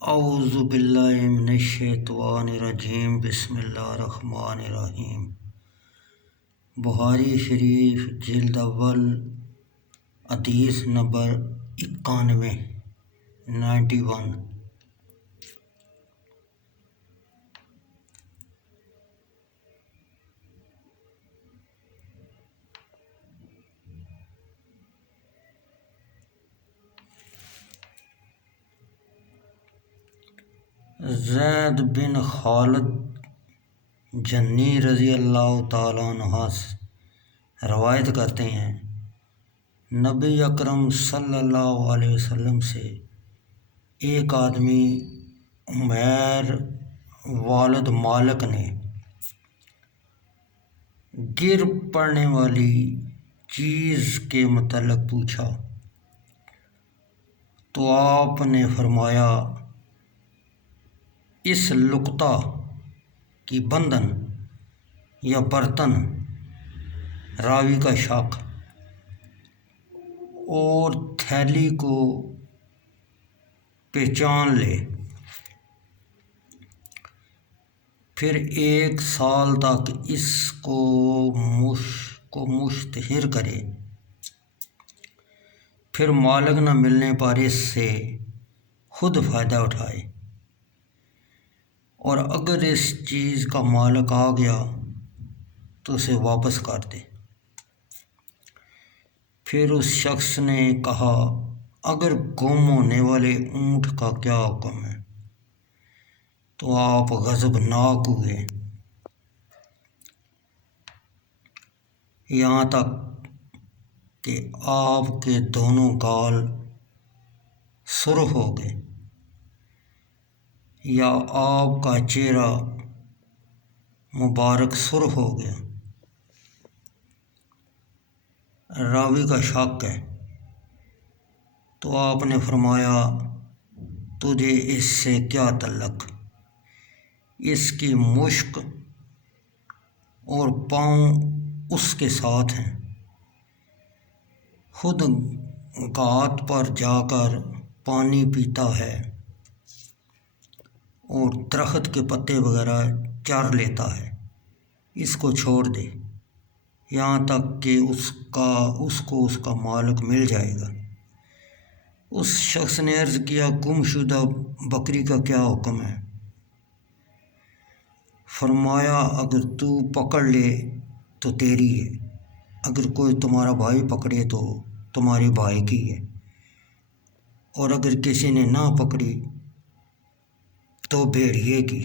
اعوذ باللہ من الشیطان الرجیم بسم اللہ الرحمن الرحیم۔ بخاری شریف جلد اول حدیث نمبر 91 زید بن خالد جنی رضی اللہ تعالیٰ عنہ روایت کرتے ہیں، نبی اکرم صلی اللہ علیہ وسلم سے ایک آدمی عمیر والد مالک نے گر پڑنے والی چیز کے متعلق پوچھا تو آپ نے فرمایا، اس لقطہ کی بندن یا برتن راوی کا شک، اور تھیلی کو پہچان لے، پھر 1 سال تک اس کو مشتہر کرے، پھر مالک نہ ملنے پر اس سے خود فائدہ اٹھائے، اور اگر اس چیز کا مالک آ گیا تو اسے واپس کر دے۔ پھر اس شخص نے کہا، اگر گم ہونے والے اونٹ کا کیا حکم ہے؟ تو آپ غضبناک ہوئے، یہاں تک کہ آپ کے دونوں گال سرخ ہو گئے، یا آپ کا چہرہ مبارک سرخ ہو گیا۔ راوی کا شک ہے، تو آپ نے فرمایا، تجھے اس سے کیا تعلق؟ اس کی مشک اور پاؤں اس کے ساتھ ہیں، خود گھاٹ پر جا کر پانی پیتا ہے اور درخت کے پتے وغیرہ چر لیتا ہے، اس کو چھوڑ دے یہاں تک کہ اس کا مالک مل جائے گا۔ اس شخص نے عرض کیا، گم شدہ بکری کا کیا حکم ہے؟ فرمایا، اگر تو پکڑ لے تو تیری ہے، اگر کوئی تمہارا بھائی پکڑے تو تمہارے بھائی کی ہے، اور اگر کسی نے نہ پکڑی تو بھیڑیے کی۔